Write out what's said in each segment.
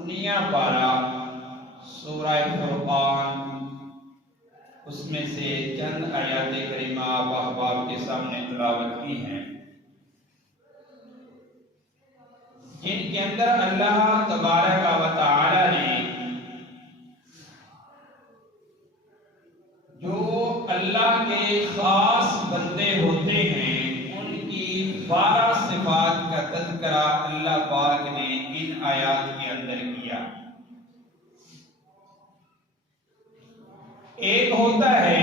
19 پارہ سورہ فرقان، اس میں سے چند آیات کریمہ آپ احباب کے سامنے تلاوت کی ہیں، جن کے اندر اللہ تبارک و تعالی نے جو اللہ کے خاص بندے ہوتے ہیں ان کی 12 صفات کا تذکرہ اللہ پاک نے ان آیات کے اندر کیا۔ ایک ہوتا ہے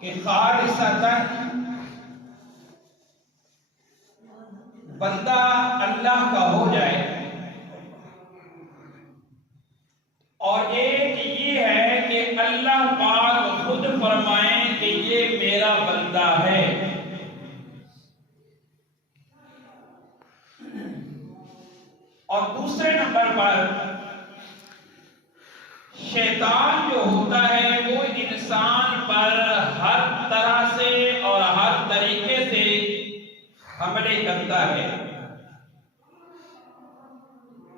کہ خالصتاً بندہ اللہ کا ہو جائے، اور ایک یہ ہے کہ اللہ پاک خود فرمائیں کہ یہ میرا بندہ ہے۔ اور دوسرے نمبر پر شیطان جو ہوتا ہے وہ انسان پر ہر طرح سے اور ہر طریقے سے حملے کرتا ہے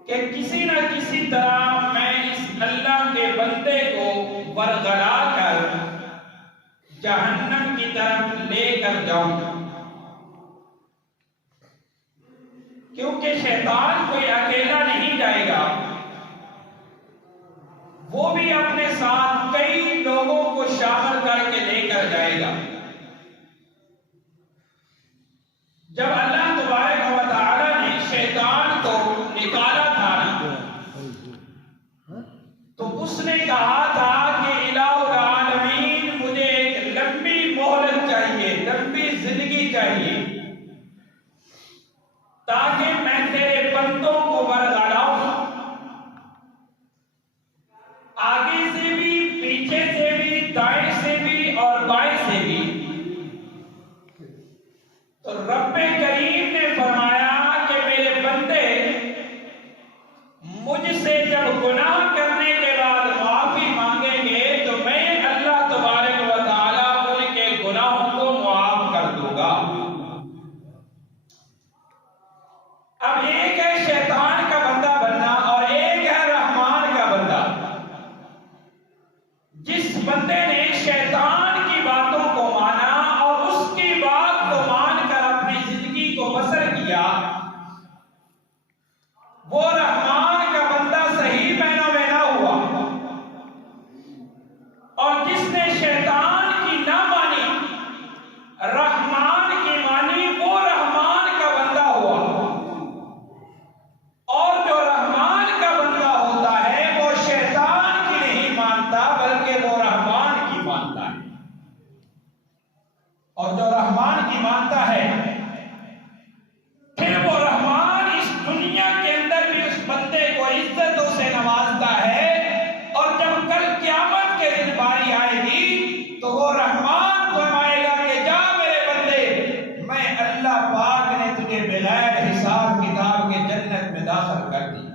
کہ کسی نہ کسی طرح میں اس اللہ کے بندے کو ورگلا کر جہنم کی طرف لے کر جاؤں، کیونکہ شیطان کوئی اکیلا نہیں جائے گا، وہ بھی اپنے ساتھ کئی لوگوں کو شامل کر کے لے کر جائے گا۔ جب اللہ تبارک و تعالی نے شیطان کو نکالا تھا تو اس نے کہا تھا کہ الہ العالمین مجھے ایک لمبی مہلت چاہیے، لمبی زندگی چاہیے، تاکہ میں تیرے بندوں کو ورگلاؤں، آگے سے بھی، پیچھے سے بھی، دائیں سے بھی اور بائیں سے بھی۔ تو رب کریم نے فرمایا کہ میرے بندے مجھ سے جب گناہ کرنے کے بعد معافی مانگیں گے تو میں اللہ تبارک و تعالیٰ ان کے گناہوں کو معاف کر دوں گا۔ اب ایک ہے شیطان کا بندہ بننا اور ایک ہے رحمان کا بندہ۔ جس بندے نے شیطان کی باتوں کو مانا اور اس کی بات کو مان کر اپنی زندگی کو بسر کیا، وہ رحمان کا بندہ صحیح معنوں میں نہ ہوا، اور جس نے شیطان کی نہ مانی، رحمان کی مانی، وہ رحمان کا بندہ ہوا۔ اور جو رحمان کا بندہ ہوتا ہے وہ شیطان کی نہیں مانتا بلکہ وہ رحمان کی مانتا ہے، اور جو رحمان کی مانتا ہے پھر وہ رحمان اس دنیا کے اندر بھی اس بندے کو عزتوں سے نوازتا ہے، اور جب کل قیامت کے دن باری آئے گی تو وہ رحمان فرمائے گا کہ جا میرے بندے، میں اللہ پاک نے تجھے بغیر حساب کتاب کے جنت میں داخل کر دیا۔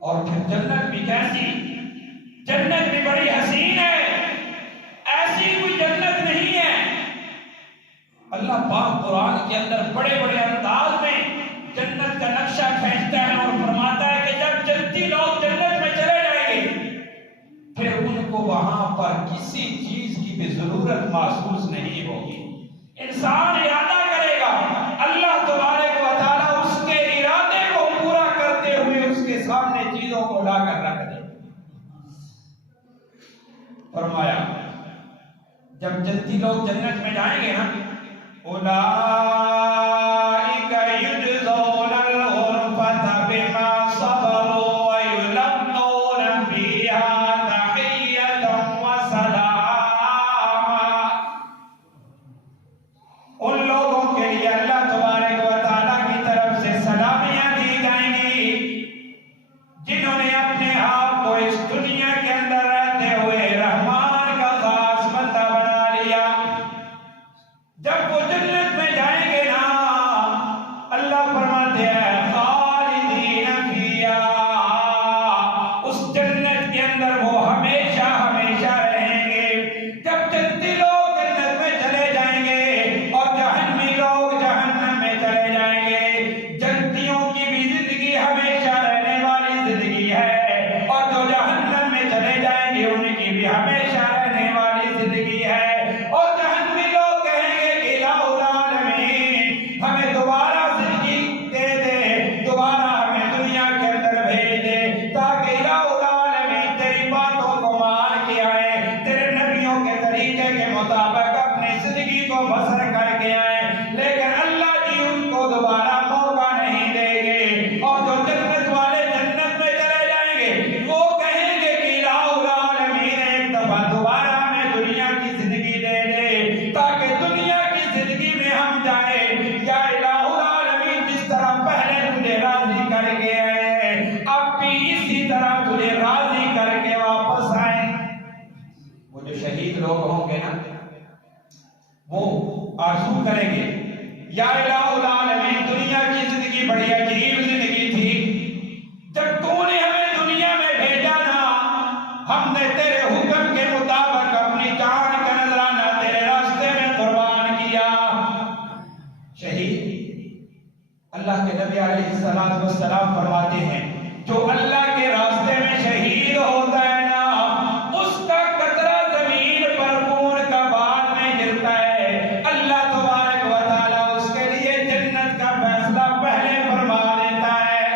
اور پھر جنت بھی کیسی، جنت بھی بڑی حسین ہے، ایسی کوئی جنت نہیں ہے۔ اللہ پاک قرآن کے اندر بڑے بڑے انداز میں جنت کا نقشہ کھینچتا ہے اور فرماتا ہے کہ جب جنتی لوگ جنت میں چلے جائیں گے پھر ان کو وہاں پر کسی چیز کی بھی ضرورت محسوس نہیں ہوگی۔ انسان ارادہ کرے گا، اللہ تبارک و تعالیٰ اس کے ارادے کو پورا کرتے ہوئے اس کے سامنے چیزوں کو لا کر رکھ دے۔ فرمایا جب جنتی لوگ جنت میں جائیں گے نا، اولئک یجزون الغرفة بما صبروا ویلقون فیہا تحیۃ وسلاما۔ ان لوگوں کے لیے اللہ تبارک و تعالیٰ کی طرف سے سلامیاں دی جائیں گی جنہوں نے اپنے آپ کو اس دنیا کے اندر رہتے ہوئے رحمان کا خاص بندہ بنا لیا۔ جب وہ جنت میں جائیں لوگ ہوں گے نا وہ آرزو کریں گے یا الہ العالمین دنیا کی زندگی بڑی عجیب زندگی تھی، جب تو نے ہمیں دنیا میں بھیجا نا ہم نے تیرے حکم کے مطابق اپنی جان کا نذرانہ تیرے راستے میں قربان کیا۔ شہید اللہ کے نبی علیہ السلام فرماتے ہیں جو اللہ کے راستے میں شہید ہوتا ہے نا اس کا قطرہ زمین پر خون کا بعد میں گرتا ہے، اللہ تبارک و تعالیٰ اس کے لیے جنت کا فیصلہ پہلے فرما دیتا ہے۔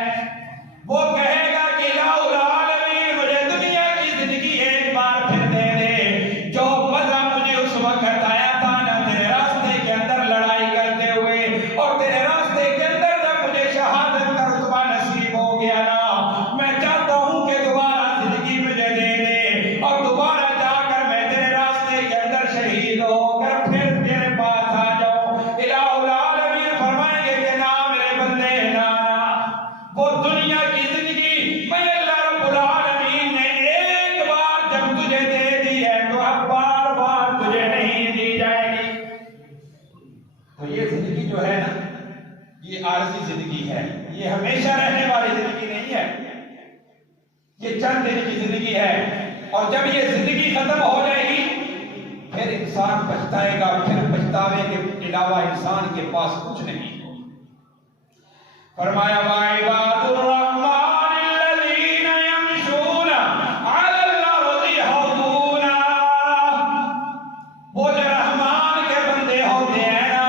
وہ کہے گا کہ الہ العالمین مجھے دنیا کی زندگی ایک بار پھر دے دے، جو مزہ مجھے اس وقت آیا تھا نا تیرے راستے کے اندر لڑائی کرتے ہوئے اور تیرے راستے کے اندر جب مجھے شہادت کا رتبہ نصیب ہو گیا نا میں چاہتا ہوں کہ دوبارہ زندگی مجھے دے دے اور دوبارہ جا کر میں تیرے راستے کے اندر شہید ہو کر پھر تیرے پاس آ جاؤں۔ الہ العالمین فرمائیں گے کہ نا میرے بندے نا وہ دنیا کی زندگی میں اللہ رب العالمین نے ایک بار جب تجھے دے دی ہے تو اب بار بار تجھے نہیں دی جائے گی۔ تو یہ زندگی جو ہے نا یہ عارضی زندگی ہے، یہ ہمیشہ رہنے والی زندگی نہیں ہے، یہ چند دن کی زندگی ہے اور جب یہ زندگی ختم ہو جائے گی پھر انسان پچھتائے گا، پھر پچھتاوے کے علاوہ انسان کے پاس کچھ نہیں۔ فرمایا وَعِبَادُ الرَّحْمَنِ الَّذِينَ يَمْشُونَ عَلَى الْأَرْضِ هَوْنًا، وہ جو رحمان کے بندے ہوتے ہیں نا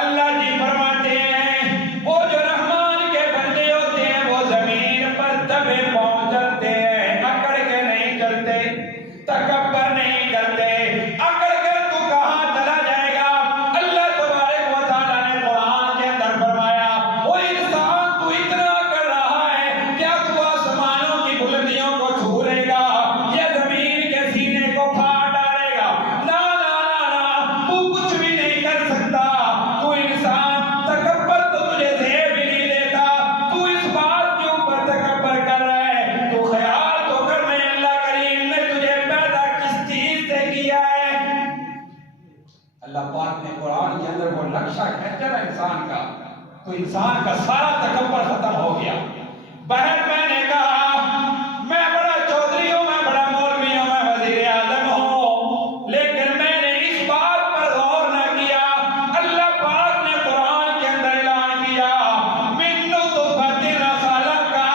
اللہ جی فرماتے ہیں وہ جو رحمان کے بندے ہوتے ہیں وہ زمین پر دبے پاؤں چلتے ہیں، اکڑ کے نہیں چلتے، تکبر نہیں کرتے، اکڑ کر تو کہاں چلا جائے گا۔ اللہ تبارک و تعالیٰ نے قرآن کے اندر فرمایا وہ انسان تو اتنا کر رہا ہے کیا تو آسمانوں کی بلندیوں کو چھو لے گا یا زمین کے سینے کو پھاڑ ڈالے گا؟ نا نا نا نا تو کچھ بھی نہیں کر سکتا، تو انسان تکبر تو تجھے زیب بھی نہیں دیتا، تو اس بات کے اوپر تکبر کر رہا ہے، تو خیال تو کر میں اللہ کریم نے تجھے پیدا کس چیز سے کیا ہے۔ اللہ پاک نے قرآن کے اندر وہ نقشہ کھینچا نا انسان کا تو انسان کا سارا تکبر ختم ہو گیا۔ بہن میں نے کہا میں بڑا چودھری ہوں، میں بڑا مولوی ہوں، میں وزیر اعظم ہوں، لیکن میں نے اس بات پر غور نہ کیا اللہ پاک نے قرآن کے اندر اعلان کیا من نطفۃ خلقہ،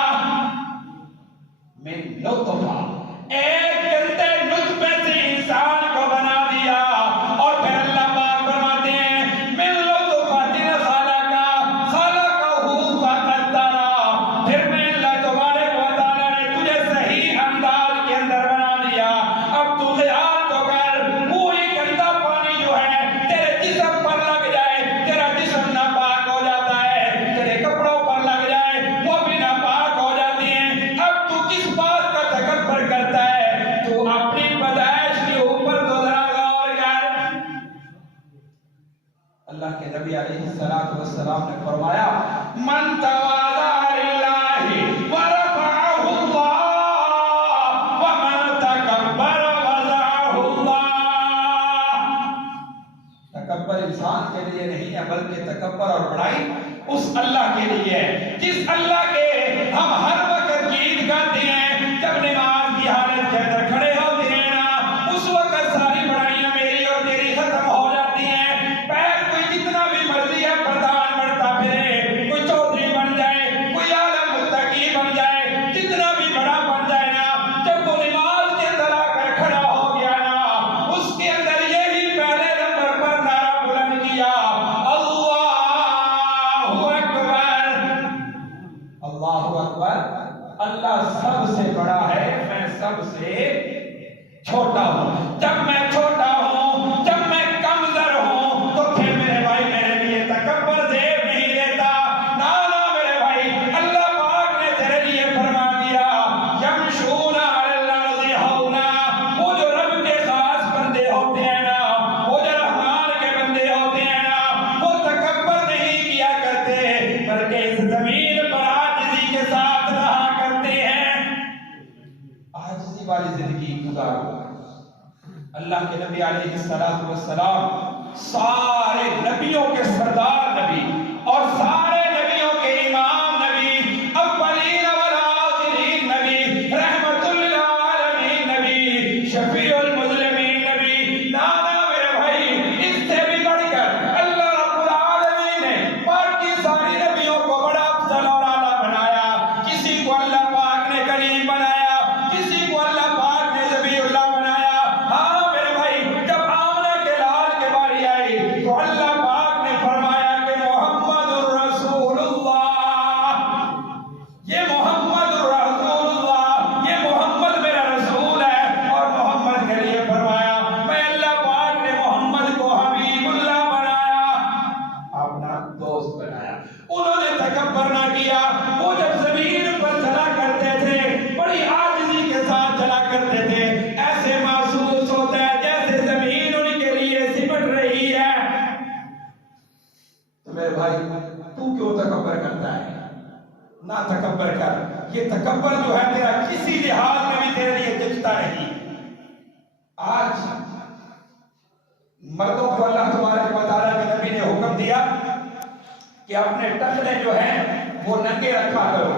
من نطفہ ایک گندے نطفے سے انسان کو بنا دیا اور پھر اللہ پاک فرماتے ہیں من نطفۃ خلقہ خلقہ فقدر، پھر میں اللہ تبارک و تعالیٰ نے تجھے صحیح انداز کے اندر بنا دیا۔ اب تو خیال تو کر کوئی گندا پانی جو ہے تیرے جسم پر لگ جائے تیرا جسم ناپاک ہو جاتا ہے، تیرے کپڑوں پر لگ جائے وہ بھی ناپاک ہو جاتی ہیں، اب تو کس بات کا تکبر کرتا ہے؟ تو اپنی پیدائش کے اوپر تو ذرا غور کر۔ اللہ کے نبی علیہ السلام نے فرمایا من تواضع للہ ورفعہ اللہ ومن تکبر وضعہ اللہ۔ تکبر انسان کے لیے نہیں ہے بلکہ تکبر اور بڑائی اس اللہ کے لیے ہے جس اللہ کے ہم ہر وقت گیت گاتے ہیں، جب نماز کی حالت کے اندر کھڑے ہوتے ہیں نا اس وقت ساری بڑائیاں میری اور تیری ختم ہو جاتی ہیں، پیر کوئی جتنا بھی مرضی ہے پردان بڑھتا پھرے، کوئی چودھری بن جائے، کوئی عالم متقی بن جائے، جتنا بھی بڑا بن جائے نا جب وہ نماز کے اندر آ کر کھڑا ہو گیا نا اس کے اندر یہی پہلے نمبر پر نعرہ بلند کیا اللہ اکبر، اللہ اکبر، اللہ سب سے بڑا ہے میں سب سے چھوٹا ہوں۔ جب میں چھوٹا ہوں، جب میں کمزور ہوں تو پھر میرے بھائی میرے لیے تکبر زیب نہیں دیتا، نا نا میرے بھائی اللہ پاک نے تیرے لیے فرما دیا یمشون علی الارض ہونا، وہ جو رب کے خاص بندے ہوتے ہیں نا، وہ جو رحمان کے بندے ہوتے ہیں نا وہ تکبر نہیں کیا کرتے بلکہ اس زمین پر عاجزی کے ساتھ رہا کرتے ہیں۔ عاجزی والی زندگی گزارو۔ اللہ کے نبی علیہ السلام سارے نبیوں کے سردار نبی اور سارے نبیوں کے امام نبی، اولین والآخرین نبی، رحمت للعالمین نبی، شفیع المذنبین نبی، نانا میرے بھائی، اس سے بھی بڑھ کر اللہ رب العالمین نے باقی ساری نبیوں کو بڑا افضل اور اعلیٰ بنایا۔ کسی کو اللہ پاک نے کریم بنایا، کسی کو اللہ پاک نے ذبیح اللہ بنایا۔ ہاں میرے بھائی، جب آمنہ کے لال کے باری آئی تو اللہ پاک نے فرمایا کہ محمد الرسول اللہ، یہ محمد الرسول اللہ، یہ محمد میرا رسول ہے۔ اور محمد کے لیے فرمایا میں اللہ پاک نے محمد کو حبیب اللہ بنایا، اپنا دوست بنایا۔ انہوں نے تکبر نہ کیا، وہ جب زمین پر چلا کرتے تھے بڑی عاجزی کے ساتھ چلا کرتے تھے، ایسے محسوس ہوتا ہے جیسے زمین ان کے لیے سمٹ رہی ہے۔ تو میرے بھائی، تو کیوں تکبر کرتا ہے؟ نہ تکبر کر، یہ تکبر جو ہے تیرا کسی لحاظ میں بھی تیرے لیے جچتا نہیں۔ آج مردوں کو اللہ تبارک و تعالیٰ کے نبی نے حکم دیا کہ اپنے ٹخنے جو ہیں وہ ننگے رکھا کرو،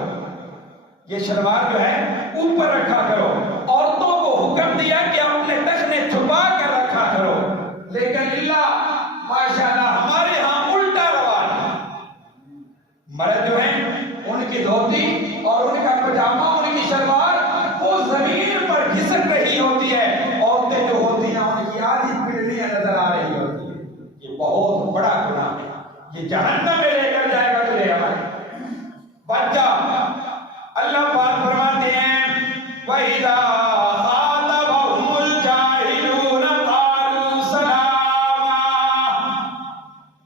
یہ شلوار جو ہے اوپر رکھا کرو۔ عورتوں کو حکم دیا کہ اپنے ٹخنے چھپا کر رکھا کرو، لیکن اللہ ماشاءاللہ ہمارے ہاں الٹا رواج ہے۔ مرد جو ہیں ان کی دھوتی اور ان کا پجامہ، ان کی شلوار وہ زمین پر گھسٹ رہی ہوتی ہے، عورتیں جو ہوتی ہیں ان کی آدھی پنڈلیاں نظر آ رہی ہوتی ہیں۔ یہ بہت بڑا گناہ ہے، یہ جہنم میں لے کر جائے گا تجھے ہمارے بچہ۔ اللہ پاک فرماتے ہیں وَإِذَا خَاطَبَهُمُ الْجَاهِلُونَ قَالُوا سَلَامًا۔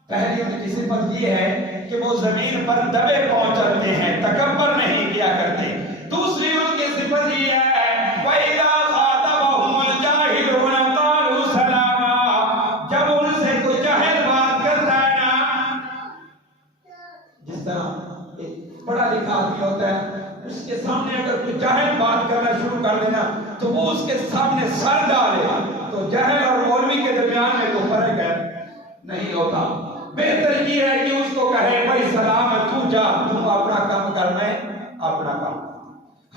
پہلی ان کی صفت یہ ہے کہ وہ زمین پر دبے پہنچتے ہیں، تکبر نہیں کیا کرتے۔ دوسری ان کی صفت یہ ہے وَإِذَا خَاطَبَهُمُ الْجَاهِلُونَ قَالُوا سَلَامًا، جب ان سے کوئی جاہل بات کرتا ہے نا، جس طرح ایک پڑھا لکھا آدمی ہوتا ہے، اس کے سامنے اگر کوئی جاہل بات کرنا شروع کر دینا تو وہ اس کے سامنے سر ڈالے، تو جاہل اور مولوی کے درمیان میں کوئی فرق ہے نہیں ہوتا۔ بہتر یہ ہے کہ اس کو کہے بھائی سلام ہے، تو جا، تم اپنا کام کر، میں اپنا کام۔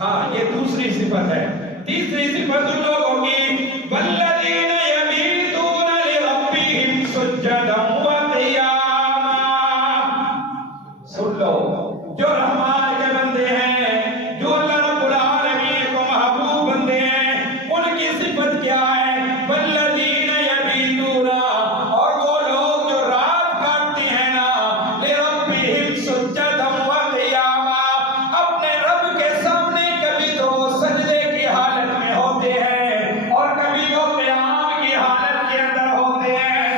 ہاں یہ دوسری صفت ہے۔ تیسری صفت ان لوگوں کی والذین یبیتون لربہم سجدا وقیاما۔ سن لو، جو رحمان کے بندے ہیں، جو اللہ رب العالمین کو محبوب بندے ہیں، ان کی صفت کیا ہے؟ والذین یبیتون، اور وہ لوگ جو رات کاٹتے ہیں نا، لربہم سجدا وقیاما، اپنے رب کے سامنے کبھی تو وہ سجدے کی حالت میں ہوتے ہیں اور کبھی وہ قیام کی حالت کے اندر ہوتے ہیں۔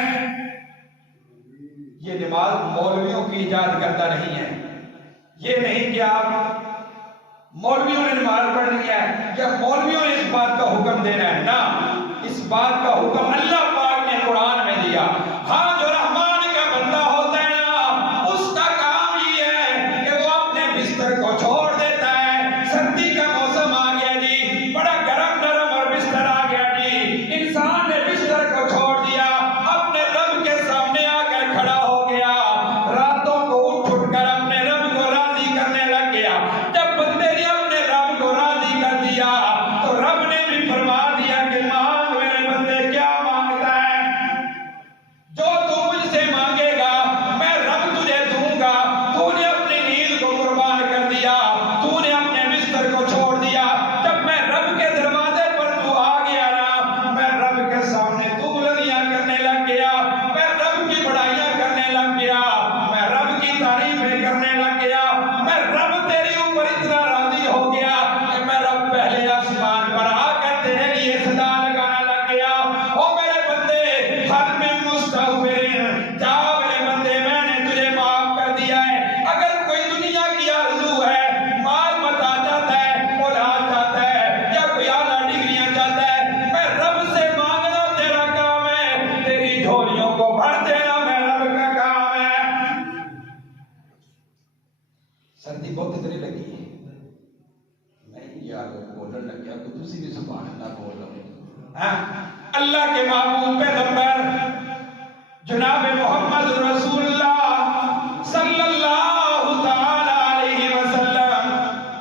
یہ نماز مولویوں کی ایجاد کرتا نہیں ہے، یہ نہیں کہ آپ مولویوں نے نماز پڑھنی ہے یا مولویوں نے اس بات کا حکم دینا ہے، نہ، اس بات کا حکم اللہ پاک نے قرآن میں دیا۔ ہاں جو رحمان کا بندہ ہوتا ہے نا، اس کا کام یہ ہے کہ وہ اپنے بستر کو چھوڑ دیتا ہے۔ سردی کا موسم آ گیا جی، بڑا گرم نرم اور بستر آ گیا جی، انسان نے بستر کو چھوڑ دیا، اپنے رب کے سامنے آ کر کھڑا ہو گیا، راتوں کو اٹھ کر اپنے رب کو راضی کرنے لگ گیا۔ جب بندے نے اپنے رب کو راضی کر دیا تو رب نے بھی فرما دیا کہ مانگ میرے بندے کیا مانگتا ہے، جو تو مجھ سے مانگے گا میں رب تجھے دوں گا۔ تو نے اپنی نیند کو قربان کر دیا، تو نے اپنے بستر کو چھوڑ دیا، جب میں رب کے دروازے پر تو آ گیا نا، میں رب کے سامنے تو بلندیاں کرنے لگ گیا، میں رب کی بڑائیاں کرنے لگ گیا، میں رب کی تعریفیں کرنے لگ گیا، میں رب تیرے اوپر اتنا راضی ہو گیا کہ میں رب پہلے آسمان پر آ کر تیرے لیے صدا لگانا لگ گیا۔ او میرے بندے حل من مستغفرین، جا میرے بندے میں نے تجھے معاف کر دیا ہے۔ اگر کوئی دنیا کی آرزو ہے، مال متا چاہتا ہے، اولاد چاہتا ہے یا کوئی اعلیٰ ڈگریاں چاہتا ہے، میں رب سے مانگنا تیرا کام ہے، تیری جھولیوں کو بھر دینا میں رب کا کام ہے۔ سردی بہت اتنی لگی ہے، میں یار بولنے لگ گیا کہ تسی بھی سبحان اللہ بول رہے ہاں اللہ کے محبوب پیغمبر جناب محمد رسول اللہ صلی اللہ تعالی علیہ وسلم،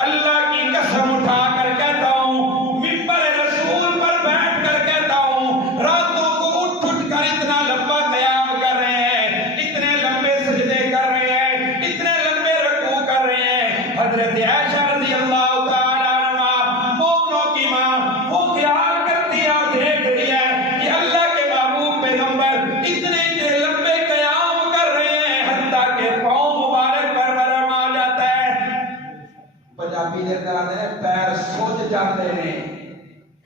اللہ کی قسم اٹھا کر کہتا ہوں، منبر رسول پر بیٹھ کر کہتا ہوں، راتوں کو اٹھ اٹھ کر اتنا لمبا قیام کر رہے ہیں، اتنے لمبے سجدے کر رہے ہیں، اتنے لمبے رکوع کر رہے ہیں۔ حضرت عائشہ رضی اللہ تعالی عنہا، مومنوں کی ماں، وہ خیال کرتی ہے اور دیکھ رہی ہے کہ اللہ کے محبوب پیغمبر اتنے لمبے قیام کر رہے ہیں، حتیٰ کہ پاؤں مبارک پر ورم آ جاتا ہے۔ پنجابی دے اندر ہے پیر سوج جاتے ہیں،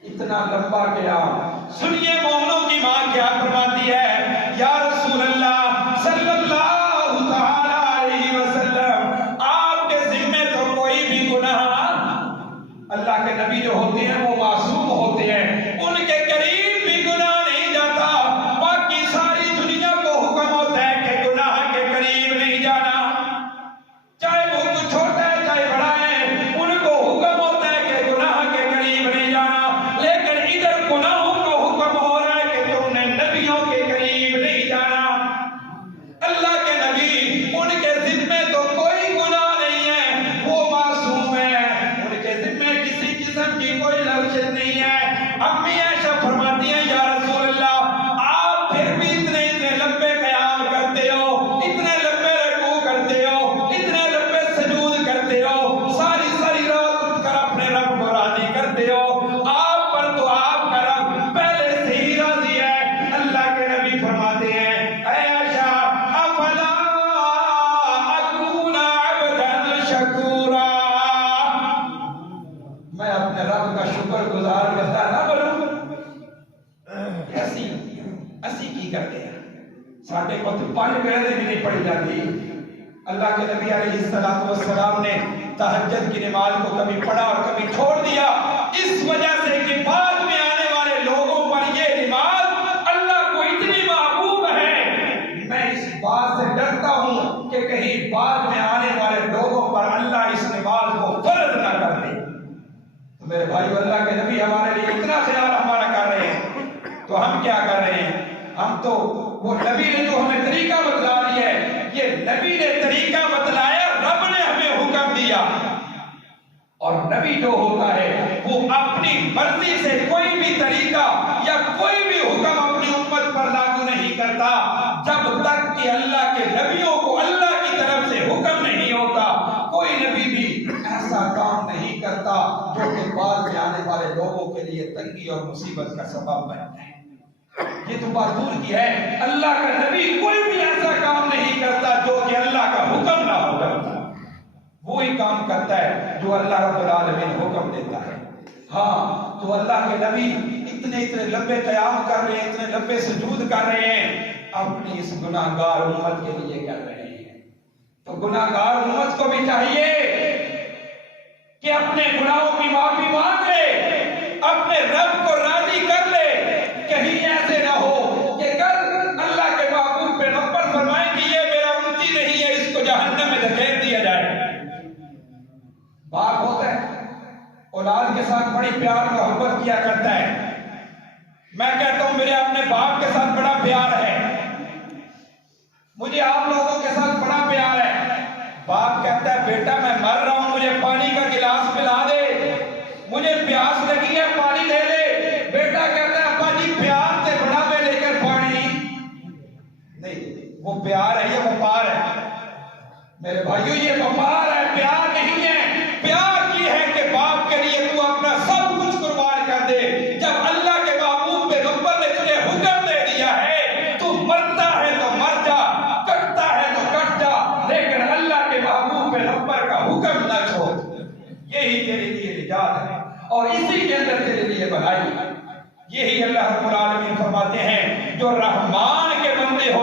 اتنا لمبا قیام۔ سنیے مومنوں کی ماں کیا فرماتی ہے، یا رسول اللہ صلی اللہ تعالی علیہ وسلم، آپ کے ذمہ تو کوئی بھی گناہ، اللہ کے نبی جو ہوتے ہیں وہ معصوم ہوتے ہیں، ان کے قریب بھی گناہ نہیں جاتا۔ باقی ساری دنیا کو حکم ہوتا ہے کہ گناہ کے قریب نہیں جانا، چاہے وہ کچھ چھوٹا ہے چاہے بڑا ہے، ان کو حکم ہوتا ہے کہ گناہ کے قریب نہیں جانا، لیکن ادھر گناہوں کو حکم ہو رہا ہے کہ تم نے نبیوں کے قریب نہیں جانا۔ اللہ کے نبی، ان کے ذمہ تو کوئی گناہ نہیں ہے، وہ معصوم ہے، ان کے ذمہ کسی قسم کی کوئی لغزش نہیں ہے۔ امی عائشہ فرماتی ہیں، یا رسول اللہ، آپ پھر بھی اتنے لمبے قیام کرتے ہو، اتنے لمبے رکوع کرتے ہو، اتنے لمبے سجود کرتے ہو، ساری ساری رات اٹھ کر اپنے رب کو راضی کرتے ہو، آپ پر تو آپ کا رب پہلے سے ہی راضی ہے۔ اللہ کے نبی فرماتے ہیں، اے عائشہ، افلا اکون عبدا شکورا، میں اپنے رب کا شکر گزار بندہ نہ بنوں؟ اسی کی کرتے ہیں، ساڈے کو تو 5 ویلے بھی نہیں پڑھی جاتی۔ اللہ کے نبی علیہ السلام نے تہجد کی نماز کو کبھی پڑھا اور کبھی چھوڑ دیا، اس وجہ سے کہ بعد میں آنے والے لوگوں پر یہ نماز اللہ کو اتنی محبوب ہے۔ میں اس بات سے ڈرتا ہوں کہ کہیں بعد میں آنے والے لوگوں پر اللہ اس نماز کو فرض نہ کر دے۔ تو میرے بھائیو، اللہ کے نبی ہمارے لیے اتنا خیال ہمارا کر رہے ہیں، تو ہم کیا کر رہے ہیں؟ ہم تو وہ نبی نے جو ہمیں طریقہ بتلا دیا ہے، یہ نبی نے طریقہ بتلایا، رب نے ہمیں حکم دیا، اور نبی جو ہوتا ہے وہ اپنی مرضی سے کوئی بھی طریقہ یا کوئی بھی حکم اپنی امت پر لاگو نہیں کرتا جب تک کہ اللہ کے نبیوں کو اللہ کی طرف سے حکم نہیں ہوتا۔ کوئی نبی بھی ایسا کام نہیں کرتا جو کہ بعد میں آنے والے لوگوں کے لیے تنگی اور مصیبت کا سبب بنتا ہے۔ یہ تو بات دور کی ہے، اللہ کا نبی کوئی بھی ایسا کام نہیں کرتا جو کہ اللہ کا حکم نہ ہو کرتا، وہی کام کرتا ہے جو اللہ رب العالمین حکم دیتا ہے۔ ہاں، تو اللہ کے نبی اتنے لمبے قیام کر رہے ہیں، اتنے لمبے سجود کر رہے ہیں، اپنی اس گناہگار امت کے لیے کر رہے ہیں۔ تو گناہگار امت کو بھی چاہیے کہ اپنے گناہوں کی معافی مانگ لے، اپنے رب کو راضی کر لے۔ کہیں ایسے نہ ہو کہ کل اللہ کے محبوب پیغمبر فرمائیں کہ یہ میرا امتی نہیں ہے، اس کو جہنم میں دھکیل دیا جائے۔ باپ ہوتا ہے، اولاد کے ساتھ بڑی پیار محبت کیا کرتا ہے۔ میں کہتا ہوں میرے اپنے باپ کے ساتھ بڑا پیار ہے، مجھے آپ لوگوں کے ساتھ بڑا پیار ہے۔ باپ کہتا ہے بیٹا میں مر رہا ہوں، مجھے پانی کا گلاس پلا دے، مجھے پیاس لگی ہے پانی دے دے۔ بیٹا کہتا ہے ابا جی پیار سے بڑا میں لے کر پانی نہیں، وہ پیار ہے، یہ وفار ہے میرے بھائیو، یہ وفار ہے، پیار نہیں ہے۔ پیار یہ ہے کہ باپ کے لیے تو اپنا سب کچھ قربان کر دے۔ جب اللہ کے محبوب پیغمبر نے تجھے حکم دے دیا ہے، تو مرتا ہے تو مر جا، کٹتا ہے تو کٹ جا، لیکن اللہ کے محبوب پیغمبر کا حکم نہ چھوڑ، یہی تیرے لیے نجات ہے اور اسی کے اندر تیرے لیے بھلائی۔ یہی اللہ رب العالمین فرماتے ہیں، جو رحمان کے بندے ہو